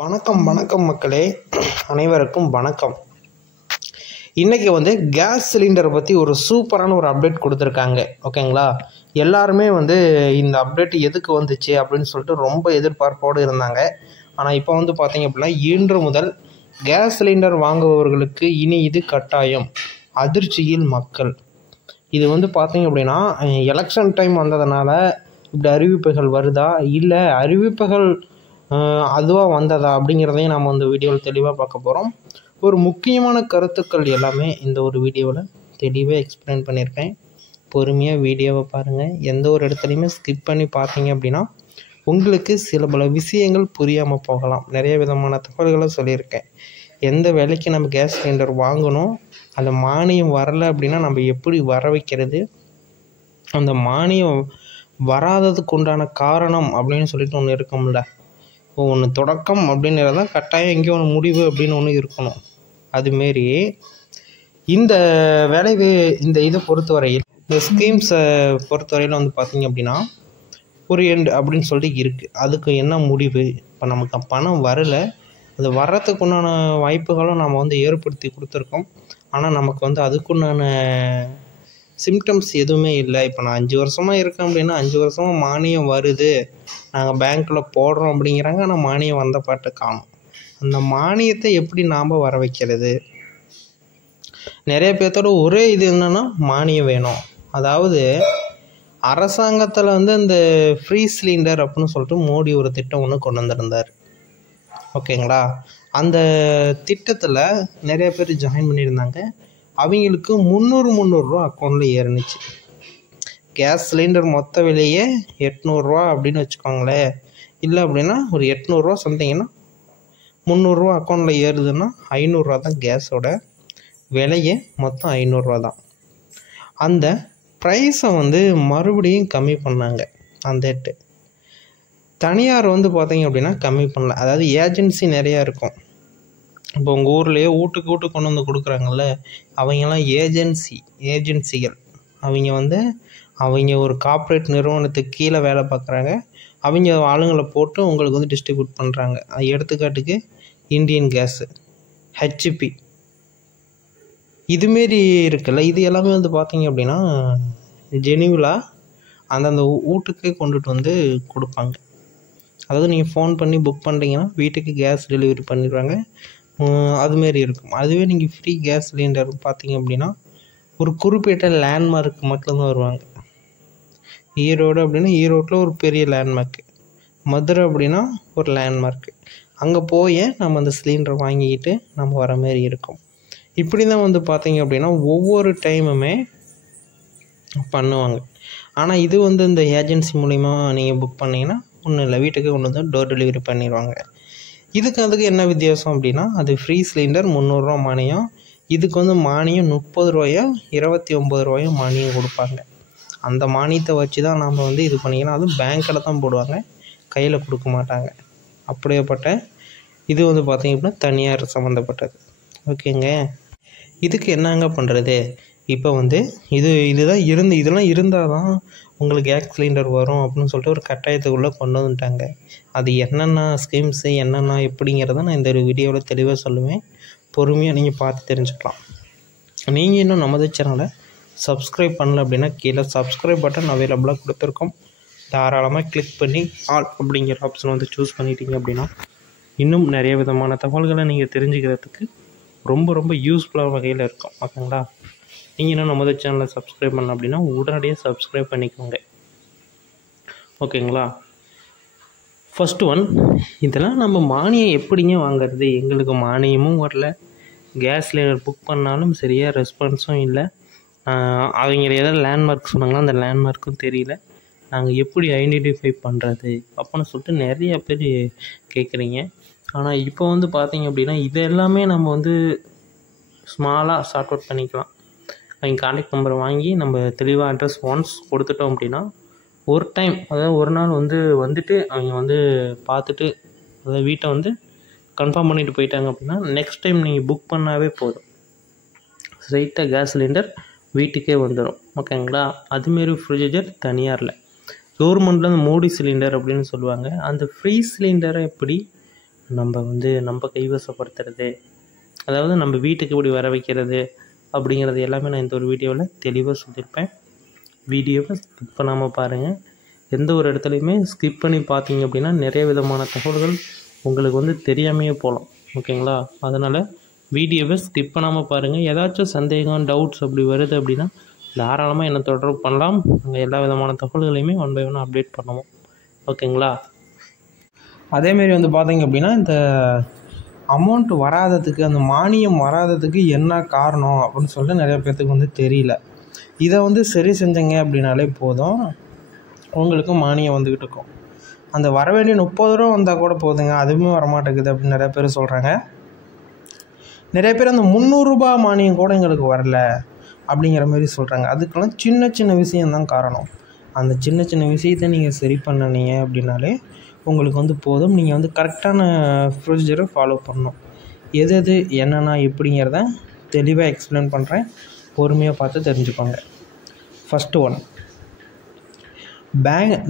வணக்கம் வணக்கம் மக்களே, அனைவருக்கும் வணக்கம். இன்றைக்கி கேஸ் சிலிண்டரை பற்றி ஒரு சூப்பரான ஒரு அப்டேட் கொடுத்துருக்காங்க. ஓகேங்களா, எல்லாருமே இந்த அப்டேட் எதுக்கு வந்துச்சு அப்படின்னு சொல்லிட்டு ரொம்ப எதிர்பார்ப்போடு இருந்தாங்க. ஆனால் இப்போ பார்த்தீங்க அப்படின்னா, இன்று முதல் கேஸ் சிலிண்டர் வாங்குபவர்களுக்கு இனி இது கட்டாயம். அதிர்ச்சியில் மக்கள். இது பார்த்தீங்க அப்படின்னா, எலெக்ஷன் டைம் வந்ததுனால இப்படி அறிவிப்புகள் வருதா, இல்லை அறிவிப்புகள் அதுவாக வந்ததா அப்படிங்கிறதையும் நம்ம வீடியோவில் தெளிவாக பார்க்க போகிறோம். ஒரு முக்கியமான கருத்துக்கள் எல்லாமே இந்த ஒரு வீடியோவில் தெளிவாக எக்ஸ்பிளைன் பண்ணியிருக்கேன். பொறுமையாக வீடியோவை பாருங்கள். எந்த ஒரு இடத்துலையுமே ஸ்கிப் பண்ணி பார்த்தீங்க அப்படின்னா உங்களுக்கு சில பல விஷயங்கள் புரியாமல் போகலாம். நிறைய விதமான தகவல்களை சொல்லியிருக்கேன். எந்த வேலைக்கு நம்ம கேஸ் சிலிண்டர் வாங்கணும், அந்த மானியம் வரலை அப்படின்னா நம்ம எப்படி வர வைக்கிறது, அந்த மானியம் வராததுக்கு உண்டான காரணம் அப்படின்னு சொல்லிட்டு ஒன்று இருக்கும்ல. ஒன்று தொடக்கம் அப்படிங்கிறது தான் கட்டாயம், எங்கேயோ ஒன்று முடிவு அப்படின்னு ஒன்று இருக்கணும். அதுமாரி இந்த இந்த இதை பொறுத்தவரையில், இந்த ஸ்கீம்ஸை பொறுத்தவரையில் பார்த்தீங்க அப்படின்னா ஒரு எண்டு அப்படின்னு சொல்லிட்டு இருக்குது. அதுக்கு என்ன முடிவு, இப்போ நமக்கு பணம் வரலை, அது வர்றதுக்கு உண்டான வாய்ப்புகளும் நம்ம ஏற்படுத்தி கொடுத்துருக்கோம். ஆனால் நமக்கு அதுக்குண்டான சிம்டம்ஸ் எதுவுமே இல்லை. இப்போ நான் 5 வருஷமாக இருக்கேன் அப்படின்னா 5 வருஷமாக மானியம் வருது, நாங்கள் பேங்க்கில் போடுறோம் அப்படிங்கிறாங்க. ஆனால் மானியம் வந்த பாட்டு காணும். அந்த மானியத்தை எப்படி நாம் வர வைக்கிறது? நிறைய பேர்த்தோட ஒரே இது என்னென்னா மானியம் வேணும். அதாவது அரசாங்கத்தில் இந்த ஃப்ரீ சிலிண்டர் அப்படின்னு சொல்லிட்டு மோடி ஒரு திட்டம் ஒன்று கொண்டு வந்திருந்தார். ஓகேங்களா, அந்த திட்டத்தில் நிறைய பேர் ஜாயின் பண்ணியிருந்தாங்க. அவங்களுக்கு 300 ரூபா அக்கௌண்ட்டில் ஏறினுச்சு. கேஸ் சிலிண்டர் மொத்த விலையே 800 ரூபா அப்படின்னு வச்சுக்கோங்களேன். இல்லை அப்படின்னா ஒரு 800 ரூபா சம்திங்னா 300 ரூபா அக்கௌண்ட்டில் ஏறுதுன்னா 500 ரூபா தான் கேஸோட விலையே. மொத்தம் 500 ரூபா தான். அந்த ப்ரைஸை மறுபடியும் கம்மி பண்ணாங்க. அந்த தனியார் பார்த்தீங்க அப்படின்னா கம்மி பண்ணல. அதாவது ஏஜென்சி நிறையா இருக்கும். இப்போ உங்கள் ஊர்லேயே வீட்டுக்கு கொண்டு கொடுக்குறாங்கல்ல, அவங்கெல்லாம் ஏஜென்சிகள். அவங்க ஒரு கார்ப்பரேட் நிறுவனத்துக்கு கீழே வேலை பார்க்குறாங்க. அவங்க ஆளுங்களை போட்டு உங்களுக்கு டிஸ்ட்ரிபியூட் பண்ணுறாங்க. எடுத்துக்காட்டுக்கு இந்தியன் கேஸு, ஹெச்பி, இதுமாரி இருக்குல்ல, இது எல்லாமே பார்த்தீங்க அப்படின்னா ஜெனியூலாக அந்தந்த வீட்டுக்கே கொண்டுட்டு கொடுப்பாங்க. அதாவது நீங்கள் ஃபோன் பண்ணி புக் பண்ணுறீங்கன்னா வீட்டுக்கு கேஸ் டெலிவரி பண்ணிடுவாங்க. அதுமாரி இருக்கும். அதுவே நீங்கள் ஃப்ரீ கேஸ் சிலிண்டர் பார்த்தீங்க அப்படின்னா ஒரு குறிப்பிட்ட லேண்ட்மார்க் மட்டும்தான் வருவாங்க. ஈரோடு அப்படின்னா ஈரோட்டில் ஒரு பெரிய லேண்ட்மார்க்கு, மதுரை அப்படின்னா ஒரு லேண்ட்மார்க்கு. அங்கே போய் நம்ம அந்த சிலிண்டரை வாங்கிக்கிட்டு நம்ம வர மாதிரி இருக்கும். இப்படி தான் பார்த்தீங்க அப்படின்னா ஒவ்வொரு டைமுமே பண்ணுவாங்க. ஆனால் இது இந்த ஏஜென்சி மூலிமா நீங்கள் புக் பண்ணிங்கன்னா ஒன்றும் இல்லை, வீட்டுக்கு கொண்டு டோர் டெலிவரி பண்ணிடுவாங்க. அதுக்கு என்ன வித்தியாசம் அப்படின்னா, அது ஃப்ரீ சிலிண்டர் 300 ரூபா மானியம். இதுக்கு மானியம் 30 ரூபாயோ 29 ரூபாயோ மானியம் கொடுப்பாங்க. அந்த மானியத்தை வச்சு தான் நாம் இது பண்ணிக்கலாம். அதுவும் பேங்க்கில் தான் போடுவாங்க, கையில் கொடுக்க மாட்டாங்க. அப்படியேப்பட்ட இது பார்த்திங்க அப்படின்னா தனியார் சம்மந்தப்பட்டது. ஓகேங்க, இதுக்கு என்னங்க பண்ணுறது? இப்போ இதுதான் இதெல்லாம் இருந்தால் தான் உங்களுக்கு கேஸ் சிலிண்டர் வரும் அப்படின்னு சொல்லிட்டு ஒரு கட்டாயத்துக்குள்ளே கொண்டு வந்துட்டாங்க. அது என்னென்ன ஸ்கீம்ஸு என்னென்ன எப்படிங்கிறத நான் இந்த ஒரு வீடியோவில் தெளிவாக சொல்லுவேன். பொறுமையாக நீங்கள் பார்த்து தெரிஞ்சுக்கலாம். நீங்கள் இன்னும் நமது சேனலை சப்ஸ்கிரைப் பண்ணல அப்படின்னா கீழே சப்ஸ்கிரைப் பட்டன் அவைலபிளாக கொடுத்துருக்கோம். தாராளமாக கிளிக் பண்ணி ஆல் அப்படிங்கிற ஆப்ஷன் சூஸ் பண்ணிட்டீங்க அப்படின்னா இன்னும் நிறைய விதமான தகவல்களை நீங்கள் தெரிஞ்சுக்கிறதுக்கு ரொம்ப ரொம்ப யூஸ்ஃபுல்லான வகையில் இருக்கும். ஓகேங்களா, நீங்கள் இன்னும் நமது சேனலை சப்ஸ்கிரைப் பண்ணல அப்படின்னா உடனடியாக சப்ஸ்கிரைப் பண்ணிக்கோங்க. ஓகேங்களா, ஃபஸ்ட்டு ஒன், இதெல்லாம் நம்ம மானியம் எப்படிங்க வாங்கிறது? எங்களுக்கு மானியமும் வரல, கேஸ் சிலிண்டர் புக் பண்ணாலும் சரியாக ரெஸ்பான்ஸும் இல்லை. அவங்க ஏதாவது லேண்ட்மார்க் சொன்னாங்கன்னா அந்த லேண்ட்மார்க்கும் தெரியல. நாங்கள் எப்படி ஐடென்டிஃபை பண்ணுறது அப்படின்னு சொல்லிட்டு நிறைய பேர் கேட்குறீங்க. ஆனால் இப்போ பார்த்தீங்க அப்படின்னா இது எல்லாமே நம்ம ஸ்மாலாக சார்ட் அவுட் பண்ணிக்கலாம். அவங்க கான்டாக்ட் நம்பரை வாங்கி நம்ம தெளிவாக அட்ரஸ் ஒன்ஸ் கொடுத்துட்டோம் அப்படின்னா ஒரு டைம், அதாவது ஒரு நாள் வந்துட்டு அவங்க பார்த்துட்டு அதாவது வீட்டை கன்ஃபார்ம் பண்ணிவிட்டு போயிட்டாங்க அப்படின்னா நெக்ஸ்ட் டைம் நீங்கள் புக் பண்ணாவே போதும், ஸ்ட்ரைட்டாக கேஸ் சிலிண்டர் வீட்டுக்கே வந்துடும். ஓகேங்களா, அதுமாரி ப்ரொசீஜர் தனியாரில் கவர்மெண்ட்டில் மோடி சிலிண்டர் அப்படின்னு சொல்லுவாங்க. அந்த ஃப்ரீ சிலிண்டரை எப்படி நம்ம கைவசப்படுத்துறது, அதாவது நம்ம வீட்டுக்கு இப்படி வர வைக்கிறது அப்படிங்கிறது எல்லாமே நான் இந்த ஒரு வீடியோவில் தெளிவாக சொல்லியிருப்பேன். வீடியோவை ஸ்கிப் பண்ணாமல் பாருங்கள். எந்த ஒரு இடத்துலையுமே ஸ்கிப் பண்ணி பார்த்தீங்க அப்படின்னா நிறைய விதமான தகவல்கள் உங்களுக்கு தெரியாமையே போகலாம். ஓகேங்களா? அதனால் வீடியோவை ஸ்கிப் பண்ணாமல் பாருங்கள். ஏதாச்சும் சந்தேகம், டவுட்ஸ் அப்படி வருது அப்படின்னா தாராளமாக என்னை தொடர்பு பண்ணலாம். நாங்கள் எல்லா விதமான தகவல்களையுமே 1 by 1 அப்டேட் பண்ணுவோம். ஓகேங்களா? அதேமாரி பார்த்தீங்க அப்படின்னா இந்த அமௌண்ட் வராததுக்கு, அந்த மானியம் வராததுக்கு என்ன காரணம் அப்படின்னு சொல்லிட்டு நிறைய பேர்த்துக்கு தெரியல. இதை சரி செஞ்சீங்க அப்படின்னாலே போதும், உங்களுக்கு மானியம் வந்துக்கிட்டு இருக்கும். அந்த வர வேண்டிய 30 ரூபா வந்தால் கூட போதுங்க, அதுவுமே வரமாட்டேங்குது அப்படின்னு நிறைய பேர் சொல்கிறாங்க. நிறைய பேர் அந்த 300 ரூபா மானியம் கூட எங்களுக்கு வரல அப்படிங்கிற மாதிரி சொல்கிறாங்க. அதுக்கெல்லாம் சின்ன சின்ன விஷயந்தான் காரணம். அந்த சின்ன சின்ன விஷயத்தை நீங்கள் சரி பண்ணினீங்க அப்படின்னாலே உங்களுக்கு போதும். நீங்கள் கரெக்டான ப்ரொசீஜரை ஃபாலோ பண்ணணும். எது என்னென்னா எப்படிங்கிறத தெளிவாக எக்ஸ்பிளைன் பண்ணுறேன், பொறுமையாக பார்த்து தெரிஞ்சுக்கோங்க. ஃபஸ்ட்டு ஒன்,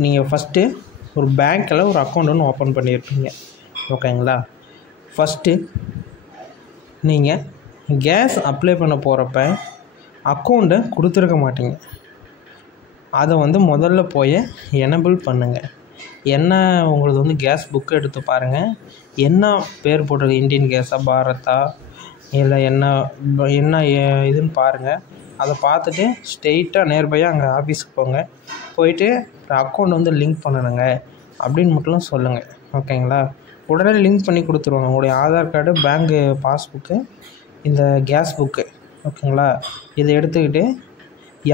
நீங்கள் ஃபஸ்ட்டு ஒரு பேங்க்கில் ஒரு அக்கௌண்ட் ஒன்று ஓப்பன் பண்ணியிருப்பீங்க. ஓகேங்களா? ஃபஸ்ட்டு நீங்கள் கேஸ் அப்ளை பண்ண போகிறப்ப அக்கௌண்ட்டை கொடுத்துருக்க மாட்டீங்க. அதை முதல்ல போய் எனபிள் பண்ணுங்கள். என்ன உங்களுக்கு கேஸ் புக்கு எடுத்து பாருங்கள், என்ன பேர் போட்டிருக்கு, இண்டியன் கேஸா, பாரத்தா, இல்லை என்ன இதுன்னு பாருங்கள். அதை பார்த்துட்டு ஸ்ட்ரெயிட்டாக நேர்பையாக அங்கே ஆஃபீஸுக்கு போங்க. போயிட்டு அக்கௌண்ட் லிங்க் பண்ணணுங்க அப்படின்னு மட்டும் சொல்லுங்கள். ஓகேங்களா? உடனே லிங்க் பண்ணி கொடுத்துருவாங்க. உங்களுடைய ஆதார் கார்டு, பேங்க்கு பாஸ்புக்கு, இந்த கேஸ் புக்கு. ஓகேங்களா? இதை எடுத்துக்கிட்டு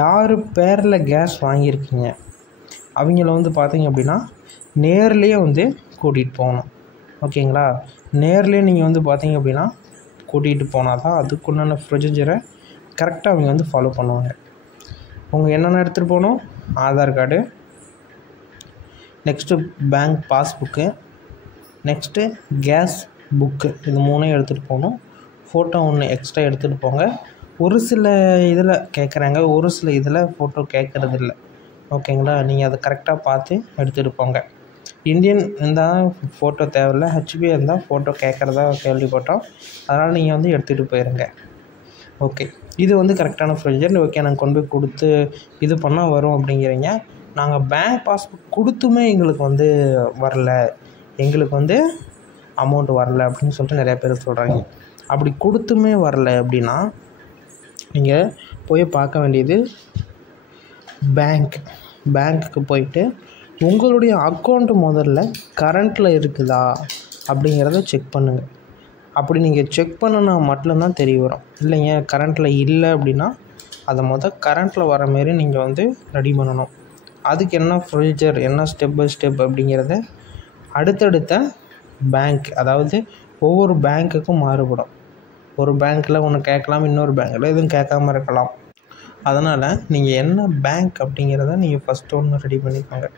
யார் பேரில் கேஸ் வாங்கியிருக்கீங்க அவங்கள பார்த்தீங்க அப்படின்னா நேர்லேயே கூட்டிகிட்டு போகணும். ஓகேங்களா? நேர்லேயே நீங்கள் பார்த்தீங்க அப்படின்னா கூட்டிகிட்டு போனால் தான் அதுக்குண்டான ப்ரொசீஜரை கரெக்டாக அவங்க ஃபாலோ பண்ணுவாங்க. உங்கள் என்னென்ன எடுத்துகிட்டு போகணும்? Aadhaar card, next bank passbook, next gas book, இது 3 எடுத்துகிட்டு போகணும். ஃபோட்டோ 1 எக்ஸ்ட்ரா எடுத்துகிட்டு போங்க. ஒரு சில இதில் கேட்குறாங்க, ஒரு சில இதில் ஃபோட்டோ கேட்குறதில்ல. ஓகேங்களா? நீங்கள் அதை கரெக்டாக பார்த்து எடுத்துகிட்டு போங்க. இந்தியன் இருந்தால் ஃபோட்டோ தேவையில்லை, ஹெச்பி இருந்தால் ஃபோட்டோ கேட்குறதா கேள்விப்பட்டோம். அதனால் நீங்கள் எடுத்துகிட்டு போயிருங்க. ஓகே, இது கரெக்டான ப்ரொசீஜர். ஓகே, நாங்கள் கொண்டு போய் கொடுத்து இது பண்ணால் வரும் அப்படிங்கிறீங்க. நாங்கள் பேங்க் பாஸ்புக் கொடுத்துமே எங்களுக்கு வரல, எங்களுக்கு அமௌண்ட் வரல அப்படின்னு சொல்லிட்டு நிறையா பேர் சொல்கிறாங்க. அப்படி கொடுத்துமே வரல அப்படின்னா நீங்கள் போய் பார்க்க வேண்டியது பேங்க்குக்கு போயிட்டு உங்களுடைய அக்கௌண்ட்டு முதல்ல கரண்ட்டில் இருக்குதா அப்படிங்கிறத செக் பண்ணுங்கள். அப்படி நீங்கள் செக் பண்ணினா மட்டும்தான் தெரிய வரும். இல்லைங்க கரண்ட்டில் இல்லை அப்படின்னா அதை கரண்ட்டில் வர மாரி நீங்கள் ரெடி பண்ணணும். அதுக்கு என்ன ப்ரொசீஜர், என்ன ஸ்டெப் பை ஸ்டெப் அப்படிங்கிறத அடுத்தடுத்த பேங்க், அதாவது ஒவ்வொரு பேங்க்குக்கும் மாறுபடும். ஒரு பேங்க்கில் ஒன்று கேட்கலாம், இன்னொரு பேங்க்கில் எதுவும் கேட்காம இருக்கலாம். அதனால் நீங்கள் என்ன பேங்க் அப்படிங்கிறத நீங்கள் ஃபஸ்ட்டு ஒன்று ரெடி பண்ணிக்கோங்க.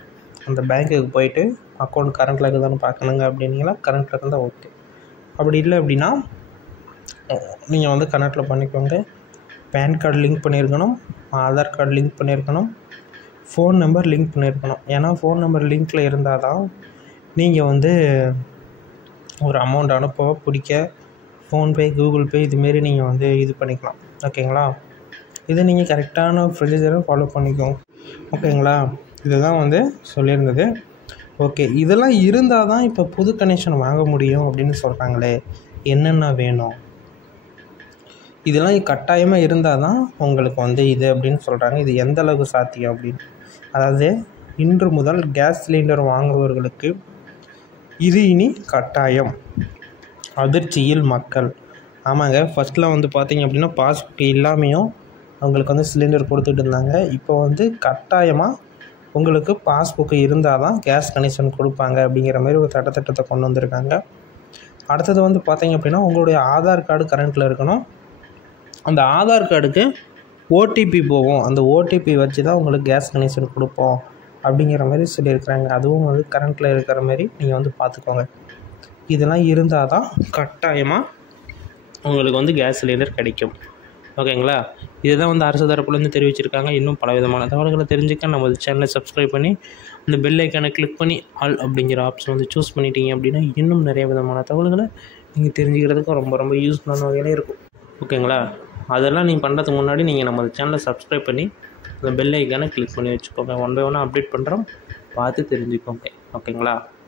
அந்த பேங்க்குக்கு போயிட்டு அக்கௌண்ட் கரண்ட்டில் இருக்குதான்னு பார்க்கணுங்க அப்படின்னீங்களா, கரண்ட்டில் இருந்தால் ஓகே. அப்படி இல்லை அப்படின்னா நீங்கள் கனெக்டில் பண்ணிக்கோங்க. பேன் கார்டு லிங்க் பண்ணியிருக்கணும், ஆதார் கார்டு லிங்க் பண்ணியிருக்கணும், ஃபோன் நம்பர் லிங்க் பண்ணியிருக்கணும். ஏன்னா ஃபோன் நம்பர் லிங்க்கில் இருந்தால் தான் நீங்கள் ஒரு அமௌண்ட் அனுப்ப பிடிக்க ஃபோன்பே, கூகுள் பே இதுமாரி நீங்கள் இது பண்ணிக்கலாம். ஓகேங்களா? இதை நீங்கள் கரெக்டான ப்ரொசீஜரை ஃபாலோ பண்ணிக்கோங்க. ஓகேங்களா? இதுதான் சொல்லியிருந்தது. ஓகே, இதெல்லாம் இருந்தால் தான் இப்போ புது கனெக்ஷன் வாங்க முடியும் அப்படின்னு சொல்கிறாங்களே, என்னென்ன வேணும்? இதெல்லாம் கட்டாயமாக இருந்தால் தான் உங்களுக்கு இது அப்படின்னு சொல்கிறாங்க. இது எந்த அளவுக்கு சாத்தியம் அப்படின்னு, அதாவது இன்று முதல் கேஸ் சிலிண்டர் வாங்குபவர்களுக்கு இது இனி கட்டாயம். அதிர்ச்சியில் மக்கள். ஆமாங்க, ஃபஸ்ட்டில் பார்த்தீங்க அப்படின்னா பாஸ்புக் இல்லாமையும் அவங்களுக்கு சிலிண்டர் கொடுத்துட்டு இருந்தாங்க. இப்போ கட்டாயமாக உங்களுக்கு பாஸ்புக்கு இருந்தால் தான் கேஸ் கனெக்ஷன் கொடுப்பாங்க அப்படிங்கிற மாதிரி ஒரு சட்டத்திட்டத்தை கொண்டு வந்திருக்காங்க. அடுத்தது பார்த்தீங்க அப்படின்னா உங்களுடைய ஆதார் கார்டு கரண்ட்டில் இருக்கணும். அந்த ஆதார் கார்டுக்கு ஓடிபி போகும். அந்த ஓடிபி வச்சு தான் உங்களுக்கு கேஸ் கனெக்ஷன் கொடுப்போம் அப்படிங்கிற மாதிரி சொல்லியிருக்கிறாங்க. அதுவும் கரண்ட்டில் இருக்கிற மாதிரி நீங்கள் பார்த்துக்கோங்க. இதெல்லாம் இருந்தால் தான் கட்டாயமாக உங்களுக்கு கேஸ் சிலிண்டர் கிடைக்கும். ஓகேங்களா? இதுதான் வந்து அரசு தரப்புலேருந்து தெரிவிச்சிருக்காங்க. இன்னும் பல விதமான தகவல்களை தெரிஞ்சுக்க நம்ம சேனலை சப்ஸ்கிரைப் பண்ணி அந்த பெல் ஐக்கானை கிளிக் பண்ணி ஆல் அப்படிங்கிற ஆப்ஷன் வந்து சூஸ் பண்ணிட்டீங்க அப்படின்னா இன்னும் நிறைய விதமான தகவல்களை நீங்கள் தெரிஞ்சுக்கிறதுக்கு ரொம்ப ரொம்ப யூஸ்ஃபுல்லான வகையில் இருக்கும். ஓகேங்களா? அதெல்லாம் நீங்கள் பண்ணுறதுக்கு முன்னாடி நீங்கள் நம்ம சேனலை சப்ஸ்கிரைப் பண்ணி அந்த பெல் ஐக்கானை கிளிக் பண்ணி வச்சுக்கோங்க. ஒன் பை ஒன்னாக அப்டேட் பண்ணுறோம், பார்த்து தெரிஞ்சுக்கோங்க. ஓகேங்களா?